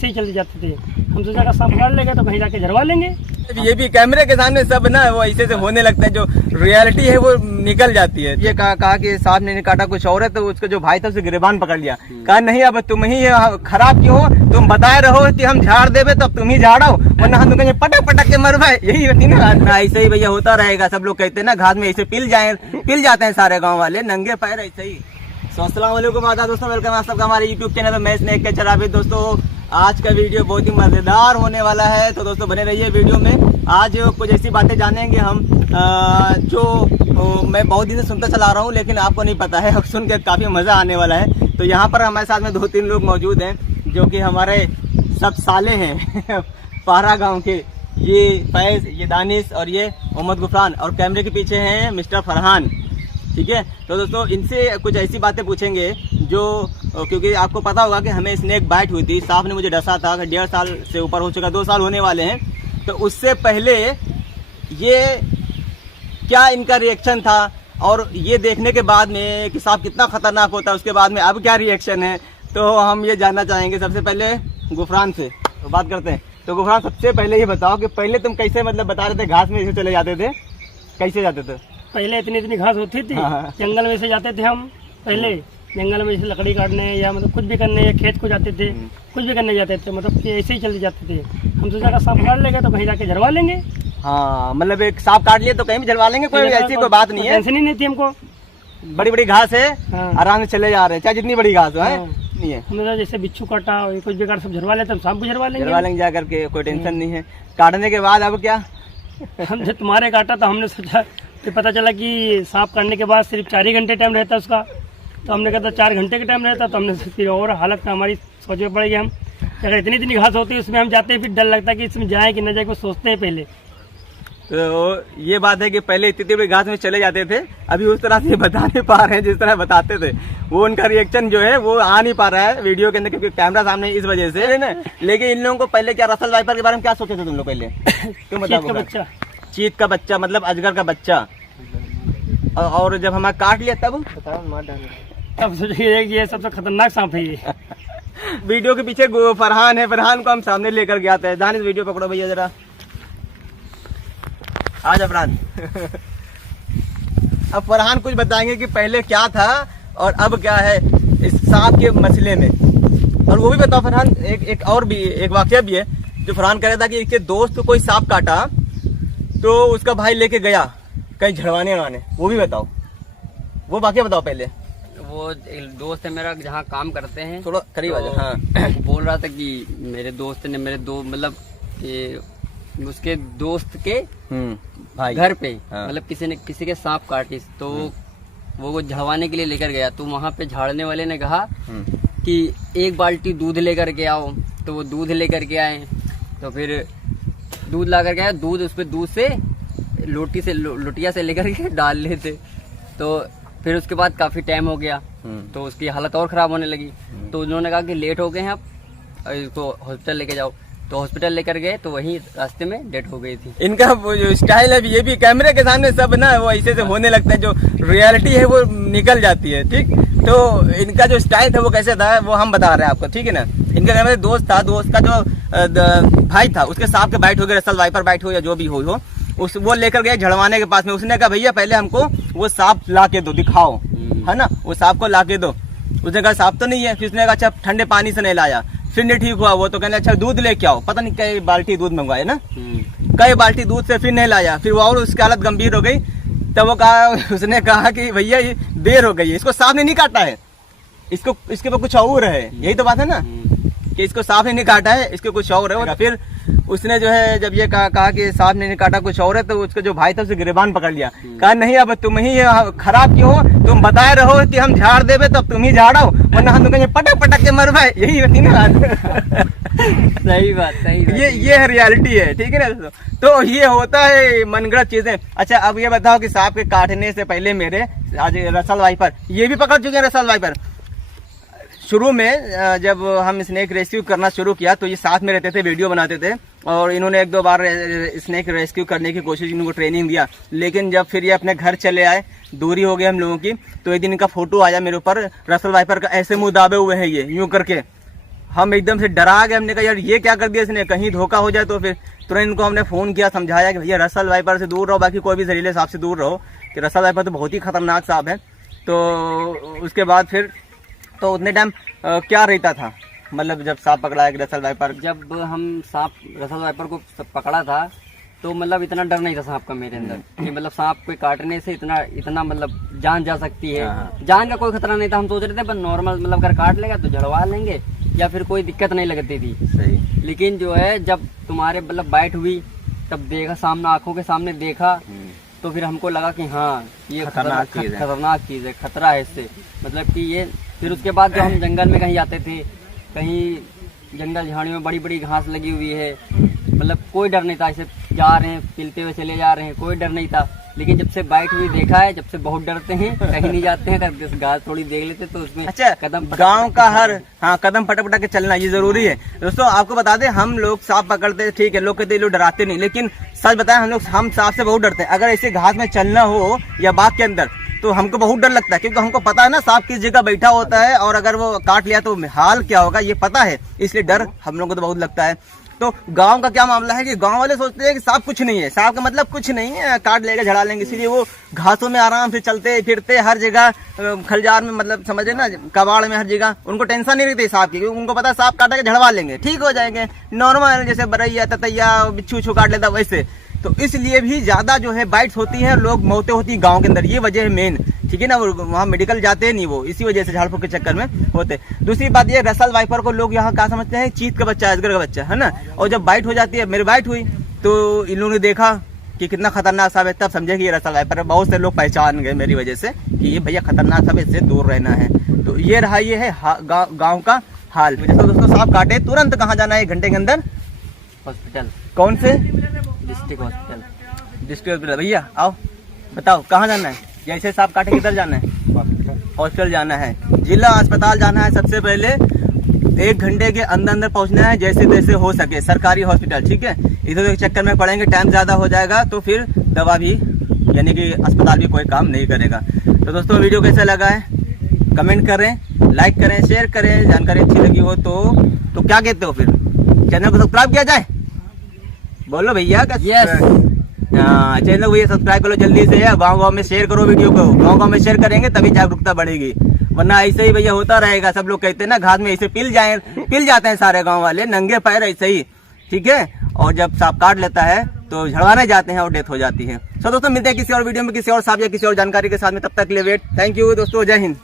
ऐसे ही चले जाते थे। हम सोचा का सांप काट लेंगे तो कहीं जाके झरवा लेंगे। ये भी कैमरे के सामने सब ना वो ऐसे से होने लगता है, जो रियलिटी है वो निकल जाती है। ये कहा कि सांप ने काटा कुछ और है, तो उसका जो भाई था उसे गिरबान पकड़ लिया। कहा नहीं, अब तुम ही खराब क्यों हो, तुम बताए रहो कि हम झाड़ देवे तो अब तुम ही झाड़ो, वरना हम तुम पटक पटक के मरवाए। यही होती ना, ऐसे ही भैया होता रहेगा। सब लोग कहते हैं ना घास में ऐसे पिल जाते हैं सारे गाँव वाले नंगे पैर ऐसे ही। अस्सलाम वालेकुम आदाब दोस्तों, वेलकम आप सबका हमारे यूट्यूब चैनल पे। मैं स्नेक के चराबी। दोस्तों आज का वीडियो बहुत ही मजेदार होने वाला है, तो दोस्तों बने रहिए वीडियो में। आज कुछ ऐसी बातें जानेंगे हम जो मैं बहुत दिन से सुनता चला रहा हूँ, लेकिन आपको नहीं पता है। सुन के काफी मजा आने वाला है। तो यहाँ पर हमारे साथ में 2-3 लोग मौजूद हैं जो कि हमारे सब साले हैं पारा गाँव के। ये फैज, ये दानिश और ये मोहम्मद गुफरान, और कैमरे के पीछे हैं मिस्टर फरहान। ठीक है, तो दोस्तों इनसे कुछ ऐसी बातें पूछेंगे जो, क्योंकि आपको पता होगा कि हमें स्नेक बाइट हुई थी, सांप ने मुझे डसा था। 1.5 साल से ऊपर हो चुका, 2 साल होने वाले हैं। तो उससे पहले ये क्या इनका रिएक्शन था, और ये देखने के बाद में कि सांप कितना खतरनाक होता है, उसके बाद में अब क्या रिएक्शन है, तो हम ये जानना चाहेंगे। सबसे पहले गुफरान से तो बात करते हैं। तो गुफरान, सबसे पहले ये बताओ कि पहले तुम कैसे मतलब बता रहे थे घास में ऐसे चले जाते थे, कैसे जाते थे? पहले इतनी घास होती थी, जंगल में से जाते थे हम। पहले जंगल में जैसे लकड़ी काटने या मतलब कुछ भी करने, या खेत को जाते थे, कुछ भी करने जाते थे, मतलब कि ऐसे ही चले जाते थे। हम सोचा का सांप काट लेंगे तो कहीं जाके झरवा लेंगे। हाँ, मतलब एक सांप काट लिए तो कहीं भी झरवा लेंगे, कोई ऐसी कोई बात नहीं है, टेंशन ही नहीं थी हमको। बड़ी बड़ी घास है, आराम से चले जा रहे हैं, चाहे जितनी बड़ी घास हो। नहीं है, हमने जैसे बिच्छू काटा, कुछ भी काट सब झरवा लेते, हम सांप को झरवा लेंगे जा करके, कोई टेंशन नहीं है। काटने के बाद अब क्या? हमने तुम्हारे काटा तो हमने सोचा, फिर पता चला कि सांप काटने के बाद सिर्फ 4 ही घंटे टाइम रहता उसका। तो हमने कहा था 4 घंटे का टाइम रहता, तो हमने फिर और हालत में हमारी सोच में पड़ गई। हम अगर इतनी घास होती है उसमें हम जाते हैं, फिर डर लगता है कि इसमें जाए कि न जाए, वो सोचते हैं पहले। तो ये बात है कि पहले इतनी बड़ी घास में चले जाते थे, अभी उस तरह से बता नहीं पा रहे हैं जिस तरह बताते थे। वो उनका रिएक्शन जो है वो आ नहीं पा रहा है वीडियो के अंदर, क्योंकि कैमरा सामने इस वजह से है ना। लेकिन इन लोगों को पहले क्या, रसल वाइपर के बारे में क्या सोचे थे तुम लोग पहले? क्यों बताओ? चीत का बच्चा, मतलब अजगर का बच्चा। और जब हमारा काट लिया तब सोचिए ये सबसे खतरनाक सांप है ये। वीडियो के पीछे फरहान है, फरहान को हम सामने लेकर गया था। दानिश वीडियो पकड़ो भैया जरा, आज फरहान। अब फरहान कुछ बताएंगे कि पहले क्या था और अब क्या है इस सांप के मसले में। और वो भी बताओ फरहान, एक और भी एक वाकया भी है जो फरहान कह रहा था कि इसके दोस्त को कोई सांप काटा तो उसका भाई लेके गया कहीं झड़वाने उड़वाने, वो भी बताओ, वो वाकया बताओ पहले। वो एक दोस्त है मेरा, जहाँ काम करते हैं, थोड़ा करीब आ जाओ। हाँ, बोल रहा था कि मेरे दोस्त ने मतलब कि उसके दोस्त के भाई घर पे हाँ। मतलब किसी के सांप काटी, तो वो झड़वाने के लिए लेकर गया। तो वहाँ पे झाड़ने वाले ने कहा कि 1 बाल्टी दूध लेकर के आओ। तो वो दूध लेकर के आए, तो फिर दूध ला करके आया, दूध उस पे दूध से लोटिया से लेकर के डाल लेते। तो फिर उसके बाद काफी टाइम हो गया, तो उसकी हालत और खराब होने लगी। तो उन्होंने कहा कि लेट हो गए हैं, आप इसको हॉस्पिटल लेके जाओ। तो हॉस्पिटल लेकर गए तो वहीं रास्ते में डेथ हो गई थी। इनका वो जो स्टाइल है, ये भी कैमरे के सामने सब ना वो ऐसे से होने लगता है, जो रियलिटी है वो निकल जाती है। ठीक, तो इनका जो स्टाइल था वो कैसे था वो हम बता रहे हैं आपको, ठीक है ना। इनका घर में दोस्त था, दोस्त का जो भाई था उसके सांप के बाइट हो गए, रसल वाइपर बाइट हो या जो भी हो, वो लेकर गए झड़वाने के पास में। उसने कहा भैया पहले हमको वो सांप ला के दो, दिखाओ, है ना, वो सांप को ला के दो। उसने कहा सांप तो नहीं है। फिर उसने कहा अच्छा ठंडे पानी से नहीं लाया, फिर नहीं ठीक हुआ वो, तो कहने अच्छा दूध लेके आओ। पता नहीं कई बाल्टी दूध मंगवाए ना, कई बाल्टी दूध से फिर नहीं लाया। फिर वो और उसकी हालत गंभीर हो गई। तब वो कहा, उसने कहा कि भैया ये देर हो गई है, इसको सांप ने नहीं काटा है, इसको इसके ऊपर कुछ और है। यही तो बात है ना कि इसको सांप ने नहीं काटा है, इसके कुछ और है। फिर उसने जो है जब ये कहा कि सांप ने नहीं काटा कुछ और है, तो उसका जो भाई था उसे गिरबान पकड़ लिया। कहा नहीं, अब तुम ही खराब क्यों हो, तुम बताए रहो कि हम झाड़ देवे तो अब तुम ही झाड़ो, वरना हम तुम पटक पटक के मरवाए। यही होती ना सही बात, सही बात। ये रियलिटी है, ठीक है ना। तो ये होता है मनगढ़ंत चीजें। अच्छा अब ये बताओ कि सांप के काटने से पहले मेरे आज रसल वाइपर ये भी पकड़ चुके हैं। रसल वाइपर शुरू में जब हम स्नेक रेस्क्यू करना शुरू किया तो ये साथ में रहते थे, वीडियो बनाते थे, और इन्होंने 1-2 बार स्नेक रेस्क्यू करने की कोशिश, इनको ट्रेनिंग दिया। लेकिन जब फिर ये अपने घर चले आए, दूरी हो गई हम लोगों की, तो एक दिन इनका फोटो आया मेरे ऊपर, रसल वाइपर का ऐसे मुंह दाबे हुए है ये यूं करके, हम एकदम से डरा गए। हमने कहा यार ये क्या कर दिया इसने, कहीं धोखा हो जाए तो। फिर तुरंत इनको हमने फ़ोन किया, समझाया कि भैया रसल वाइपर से दूर रहो, बाकी कोई भी जहरीले सांप से दूर रहो, कि रसल वाइपर तो बहुत ही खतरनाक सांप है। तो उसके बाद फिर तो उतने टाइम क्या रहता था, मतलब जब सांप पकड़ा है रसल वाइपर? जब हम सांप रसल वाइपर को पकड़ा था तो मतलब इतना डर नहीं था सांप का मेरे अंदर, कि मतलब सांप को काटने से इतना मतलब जान जा सकती है। जान का कोई खतरा नहीं था। हम सोच रहे थे पर नॉर्मल मतलब अगर काट लेगा तो झड़वा लेंगे या फिर कोई दिक्कत नहीं लगती थी। सही। लेकिन जो है जब तुम्हारे मतलब बाइट हुई तब देखा, सामने आंखों के सामने देखा, तो फिर हमको लगा कि हाँ ये खतरनाक चीज है, खतरा है इससे, मतलब कि ये। फिर उसके बाद जो हम जंगल में कहीं जाते थे, कहीं जंगल झाड़ियों में बड़ी बड़ी घास लगी हुई है, मतलब कोई डर नहीं था। ऐसे जा रहे हैं, पिलते हुए चले जा रहे हैं, कोई डर नहीं था। लेकिन जब से बाइट हुई देखा है, जब से बहुत डरते हैं, कहीं नहीं जाते हैं। अगर घास थोड़ी देख लेते तो उसमें अच्छा, कदम गांव का हर कदम पटक के चलना ये जरूरी है। दोस्तों आपको बता दें, हम लोग सांप पकड़ते ठीक है, लोग कहते हैं लोग डराते नहीं, लेकिन सच बताएं हम सांप से बहुत डरते हैं। अगर ऐसे घास में चलना हो या बाग के अंदर तो हमको बहुत डर लगता है, क्योंकि हमको पता है ना सांप किस जगह बैठा होता है और अगर वो काट लिया तो हाल क्या होगा ये पता है, इसलिए डर हम लोगों को तो बहुत लगता है। तो गांव का क्या मामला है कि गांव वाले सोचते हैं कि सांप कुछ नहीं है, सांप का मतलब कुछ नहीं है, काट लेगा झड़ा लेंगे, इसलिए वो घासों में आराम से चलते फिरते हर जगह, खलजार में मतलब समझे ना, कबाड़ में हर जगह उनको टेंशन नहीं रहती सांप की, क्योंकि उनको पता है सांप काटा के झड़वा लेंगे, ठीक हो जाएंगे, नॉर्मल जैसे बरैया ततैया बिच्छू काट लेता वैसे। तो इसलिए भी ज्यादा जो है बाइट्स होती हैं, लोग मौतें होती हैं गाँव के अंदर, ये वजह है मेन, ठीक है ना। वहाँ मेडिकल जाते नहीं वो, इसी वजह से झाड़ फूक के चक्कर में होते। दूसरी बात ये, रसल वाइपर को लोग यहाँ क्या समझते हैं, चीत का बच्चा, अजगर का बच्चा है ना। और जब बाइट हो जाती है, मेरी बाइट हुई तो इन लोगों ने देखा कि कितना खतरनाक सांप है, तब समझे कि ये रसल वाइपर है। बहुत से लोग पहचान गए मेरी वजह से कि ये भैया खतरनाक सांप है, इससे दूर रहना है। तो ये रहा, ये है गाँव का हाल। जैसे दोस्तों सांप काटे तुरंत कहाँ जाना है, 1 घंटे के अंदर हॉस्पिटल। कौन से? District hospital. District hospital. भैया आओ बताओ कहाँ जाना है, जैसे सांप काटे किधर जाना है? हॉस्पिटल जाना है, जिला अस्पताल जाना है। सबसे पहले 1 घंटे के अंदर अंदर पहुंचना है, जैसे तैसे हो सके, सरकारी हॉस्पिटल, ठीक है। इधर उधर चक्कर में पड़ेंगे, टाइम ज्यादा हो जाएगा तो फिर दवा भी यानी कि अस्पताल भी कोई काम नहीं करेगा। तो दोस्तों वीडियो कैसा लगा है कमेंट करें, लाइक करें, शेयर करें। जानकारी अच्छी लगी हो तो क्या कहते हो, फिर चैनल को सब्सक्राइब किया जाए, बोलो भैया। यस, चैनल को भैया सब्सक्राइब करो जल्दी से, गाँव में शेयर करो वीडियो को, गाँव में शेयर करेंगे तभी जागरूकता बढ़ेगी, वरना ऐसे ही भैया होता रहेगा। सब लोग कहते हैं ना घास में ऐसे पिल जाते हैं सारे गांव वाले नंगे पैर ऐसे ही, ठीक है। और जब सांप काट लेता है तो झड़वाने जाते हैं और डेथ हो जाती है। तो दोस्तों मिलते हैं किसी और वीडियो में, किसी और सांप या किसी और जानकारी के साथ में, तब तक के लिए वेट। थैंक यू दोस्तों, जय हिंद।